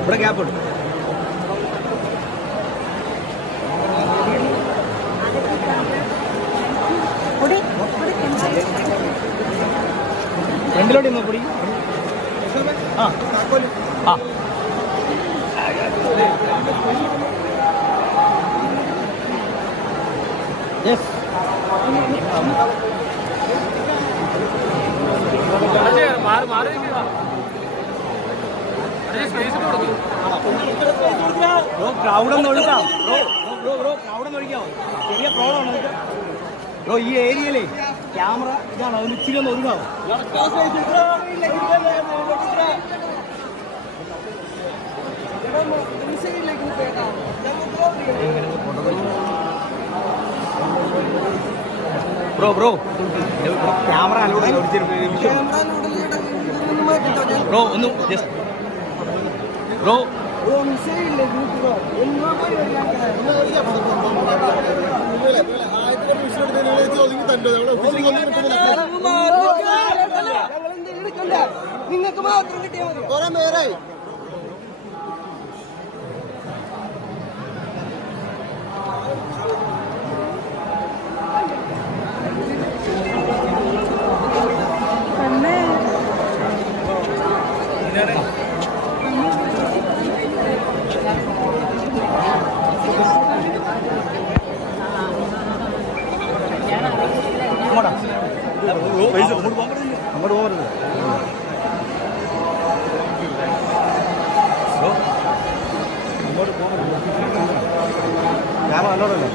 ഇവിടെ ഗ്യാപ്പ് ഉണ്ട്. ഫ്രണ്ടിലോട്ട് ഇന്നോ പൊടി. ആ ആ യെസ്. ക്രൗഡൊന്നും ഒഴുകാം ബ്രോ. ക്രൗഡൊന്നും ഒഴിക്കാമോ? ചെറിയ പ്രോബ്ലമാണ് ബ്രോ. ഈ ഏരിയയിലേ ക്യാമറ ഇതാണ്, അതിന് ഇച്ചിരി ഒന്ന് ഒതുങ്ങാമോ? ബ്രോ ക്യാമറ അലോഡ് ബ്രോ ഒന്ന് ജസ്റ്റ് ബ്രോ. നിങ്ങൾക്ക് മാത്രം കിട്ടിയാൽ മതി. കുറെ നേരായി അങ്ങോട്ട് പോകരുത്. അങ്ങോട്ട് പോകരുത്. ക്യാമറ നല്ലോണല്ലോ.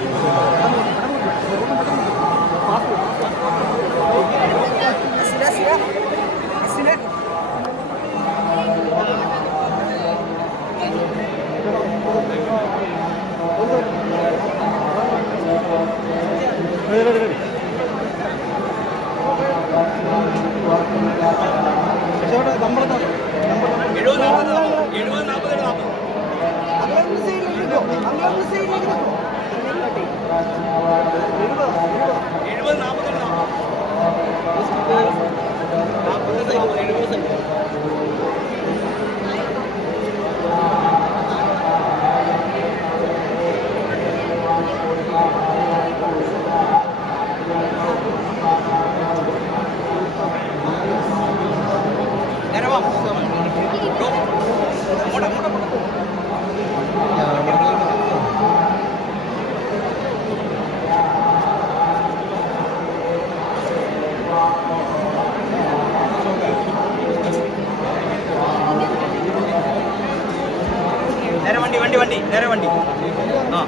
നേരെ വണ്ടി. ആ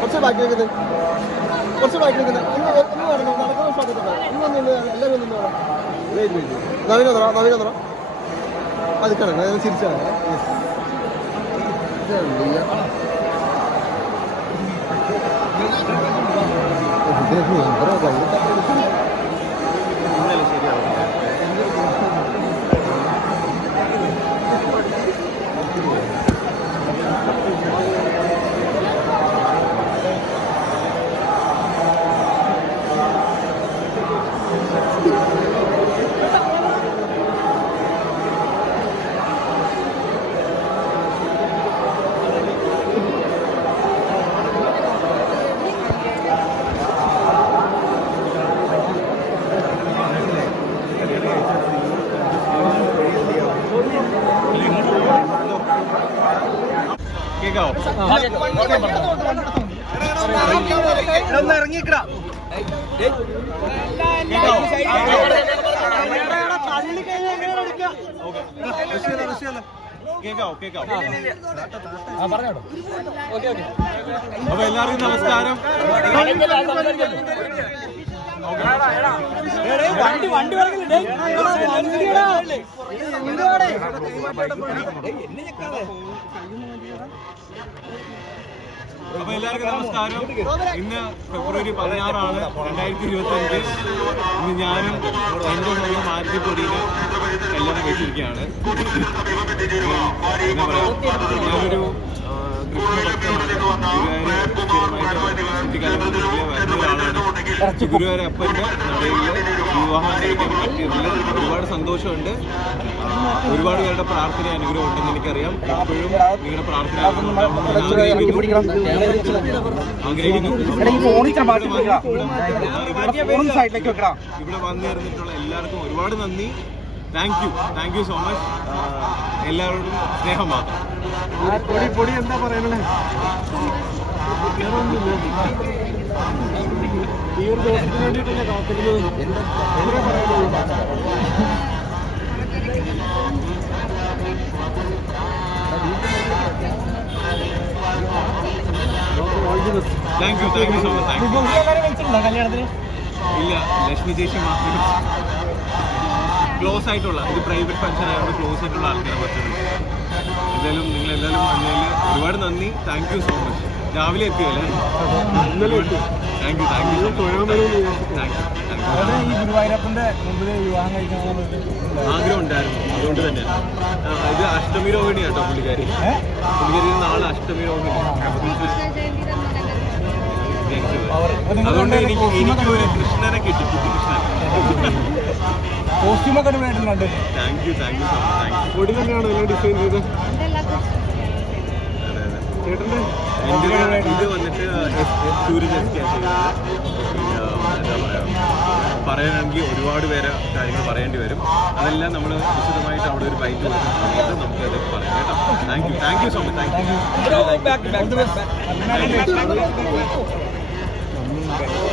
കുറച്ച് ബാക്കി വെക്കുന്നത് നവീനോന്നറ അത് കിടക്കണം ചിരിച്ചാണ്. ഒന്ന് ഇറങ്ങിക്കടാ. അപ്പൊ എല്ലാവർക്കും നമസ്കാരം. വണ്ടി പറഞ്ഞില്ലേ അപ്പൊ എല്ലാവർക്കും നമസ്കാരം. ഇന്ന് ഫെബ്രുവരി 16 2025. ഇന്ന് ഞാനും എൻ്റെ സ്വന്തം മാരുതിപ്പൊടിയിൽ കല്യാണം കഴിച്ചിരിക്കുകയാണ്. എന്താ പറയുക, ഞാനൊരു ഗുരുവായൂർ അപ്പൻ്റെ നടയിൽ വിവാഹം കഴിക്കാൻ പറ്റിയതിൽ ഒരുപാട് സന്തോഷമുണ്ട്. ഒരുപാട് പേരുടെ പ്രാർത്ഥന അനുഗ്രഹം ഉണ്ടെന്ന് എനിക്കറിയാം. എപ്പോഴും നിങ്ങളുടെ പ്രാർത്ഥന ആഗ്രഹിക്കുന്നു. ഇവിടെ വന്നിരുന്നിട്ടുള്ള എല്ലാവർക്കും ഒരുപാട് നന്ദി. Thank you so much. എല്ലാവരോടും സ്നേഹം മാത്രം. പൊടി എന്താ പറയാനുള്ളത്? ഈ ഒരു ദിവസത്തിന് വേണ്ടിയിട്ടല്ലേ കാത്തിരുന്നത്? എന്താ പറയാനുള്ളത്? Thank you so much. കല്യാണത്തിന് ഇല്ല, ലക്ഷ്മി ചേച്ചി മാത്രം. ക്ലോസ് ആയിട്ടുള്ള ഇത് പ്രൈവറ്റ് ഫംഗ്ഷൻ ആയതുകൊണ്ട് ക്ലോസ് ആയിട്ടുള്ള ആൾക്കാരെ പറ്റുള്ളൂ. എന്തായാലും നിങ്ങളെല്ലാവരും വന്നതിൽ ഒരുപാട് നന്ദി. Thank you so much. രാവിലെ എത്തിയല്ലേ? താങ്ക് യു ഈ ഗുരുവായൂരപ്പന്റെ മുമ്പിൽ വിവാഹം കഴിക്കാൻ ആഗ്രഹം ഉണ്ടായിരുന്നു. അതുകൊണ്ട് തന്നെ ഇത് അഷ്ടമി രോഹിണി കേട്ടോ പുള്ളിക്കാരി നാളെ അഷ്ടമി രോഹിണി. അതുകൊണ്ട് എനിക്ക് ഒരു കൃഷ്ണനെ കിട്ടി, കുട്ടികൃഷ്ണൻ. കോസ്റ്റ്യൂമൊക്കെ അടിപൊളിയായിട്ടുണ്ട്. Thank you so much. പൊടി തന്നെയാണോ എല്ലാം ഡിസൈൻ ചെയ്ത്? ചേട്ടൻ്റെ ഇത് വന്നിട്ട് സൂര്യ ചെയ്തത്. എന്താ പറയുക, പറയാനാണെങ്കിൽ ഒരുപാട് പേരെ കാര്യങ്ങൾ പറയേണ്ടി വരും. അതെല്ലാം നമ്മൾ വിശദമായിട്ട് അവിടെ ഒരു ബൈറ്റ് കൊടുക്കുന്ന സമയത്ത് നമുക്കത് പറയാം കേട്ടോ. Thank you so much. Thank you.